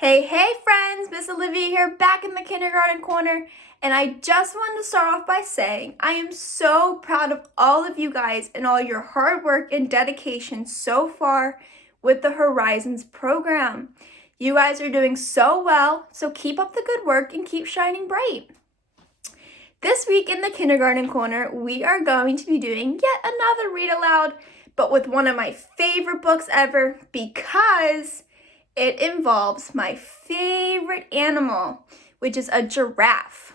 Hey friends, Miss Olivia here, back in the kindergarten corner, and I just wanted to start off by saying I am so proud of all of you guys and all your hard work and dedication so far with the Horizons program. You guys are doing so well, so keep up the good work and keep shining bright. This week in the kindergarten corner, we are going to be doing yet another read aloud, but with one of my favorite books ever because it involves my favorite animal, which is a giraffe.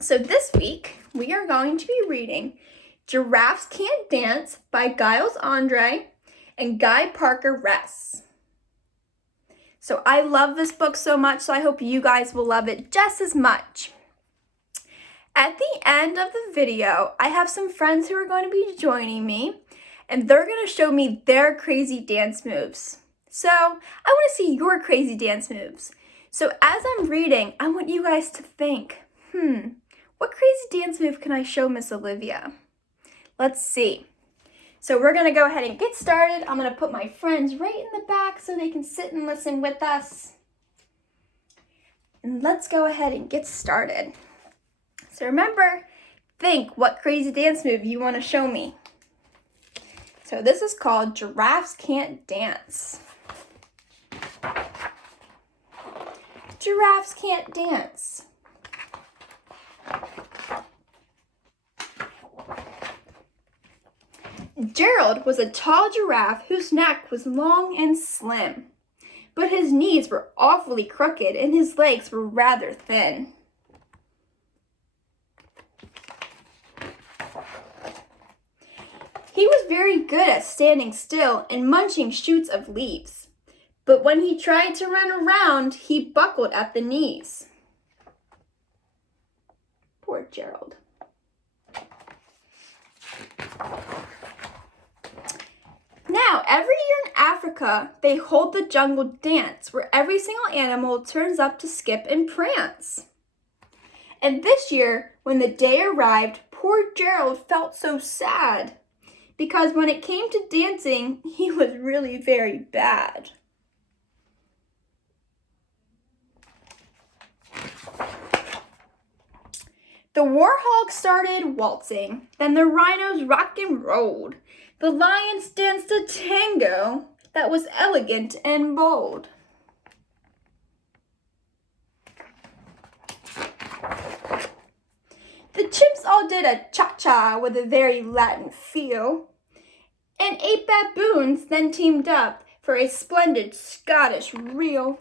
So this week, we are going to be reading Giraffes Can't Dance by Giles Andre and Guy Parker Ress. So I love this book so much, so I hope you guys will love it just as much. At the end of the video, I have some friends who are going to be joining me, and they're going to show me their crazy dance moves. So I want to see your crazy dance moves. So as I'm reading, I want you guys to think, what crazy dance move can I show Miss Olivia? Let's see. So we're going to go ahead and get started. I'm going to put my friends right in the back so they can sit and listen with us. And let's go ahead and get started. So remember, think what crazy dance move you want to show me. So this is called Giraffes Can't Dance. Giraffes can't dance. Gerald was a tall giraffe whose neck was long and slim, but his knees were awfully crooked and his legs were rather thin. He was very good at standing still and munching shoots of leaves. But when he tried to run around, he buckled at the knees. Poor Gerald. Now, every year in Africa, they hold the jungle dance where every single animal turns up to skip and prance. And this year, when the day arrived, poor Gerald felt so sad because when it came to dancing, he was really very bad. The warhog started waltzing, then the rhinos rock and rolled. The lions danced a tango that was elegant and bold. The chimps all did a cha-cha with a very Latin feel, and 8 baboons then teamed up for a splendid Scottish reel.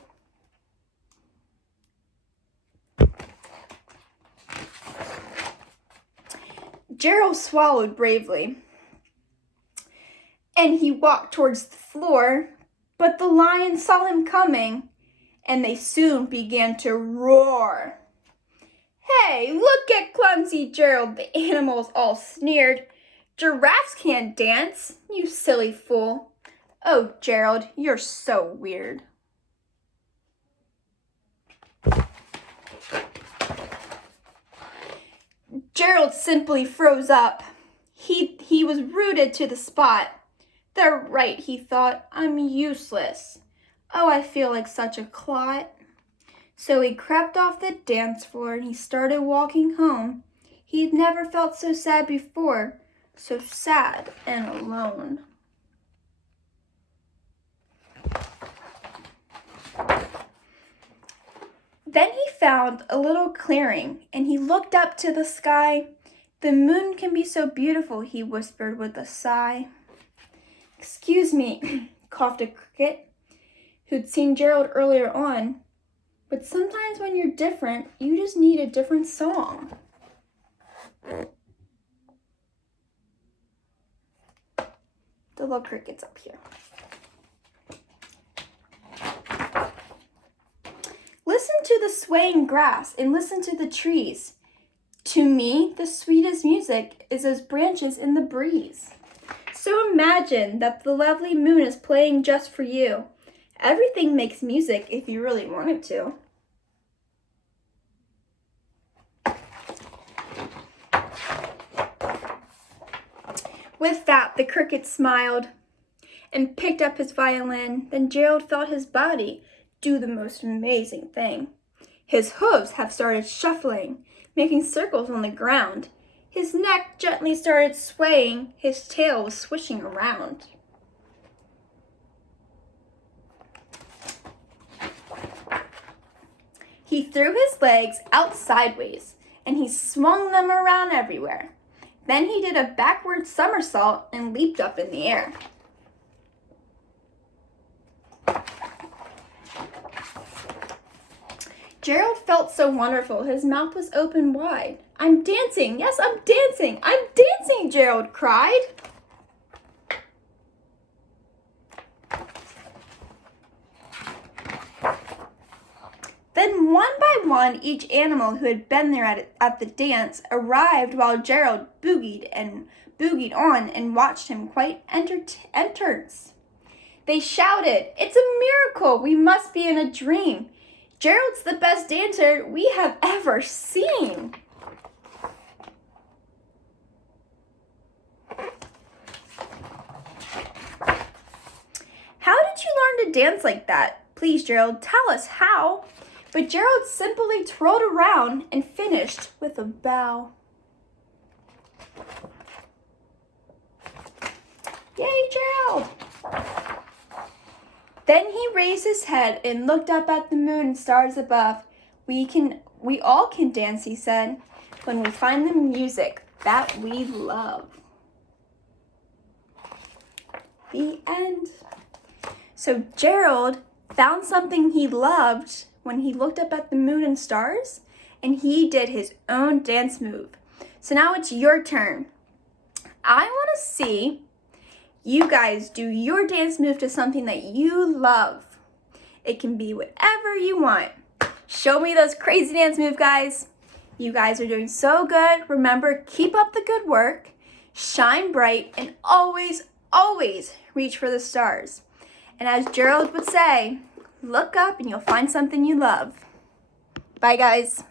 Gerald swallowed bravely, and he walked towards the floor, but the lions saw him coming, and they soon began to roar. "Hey, look at clumsy Gerald," the animals all sneered. "Giraffes can't dance, you silly fool." "Oh, Gerald, you're so weird." Gerald simply froze up. He was rooted to the spot. "They're right," he thought. "I'm useless. Oh, I feel like such a clot." So he crept off the dance floor and he started walking home. He'd never felt so sad before, so sad and alone. Then he found a little clearing, and he looked up to the sky. "The moon can be so beautiful," he whispered with a sigh. "Excuse me," coughed a cricket, who'd seen Gerald earlier on, "but sometimes when you're different, you just need a different song." The little cricket's up here. "Listen to the swaying grass and listen to the trees. To me, the sweetest music is those branches in the breeze. So imagine that the lovely moon is playing just for you. Everything makes music if you really want it to." With that, the cricket smiled and picked up his violin. Then Gerald felt his body do the most amazing thing. His hooves have started shuffling, making circles on the ground. His neck gently started swaying, his tail was swishing around. He threw his legs out sideways, and he swung them around everywhere. Then he did a backward somersault and leaped up in the air. Gerald felt so wonderful, his mouth was open wide. "I'm dancing, yes, I'm dancing, Gerald cried. Then one by one, each animal who had been there at the dance arrived while Gerald boogied on and watched him quite entranced. They shouted, "It's a miracle! We must be in a dream! Gerald's the best dancer we have ever seen!" "How did you learn to dance like that? Please, Gerald, tell us how." But Gerald simply twirled around and finished with a bow. Yay, Gerald! Then he raised his head and looked up at the moon and stars above. We all can dance, he said, when we find the music that we love. The end. So Gerald found something he loved when he looked up at the moon and stars, and he did his own dance move. So now it's your turn. I want to see you guys do your dance move to something that you love. It can be whatever you want. Show me those crazy dance moves, guys. You guys are doing so good. Remember, keep up the good work, shine bright, and always, always reach for the stars. And as Gerald would say, look up and you'll find something you love. Bye, guys.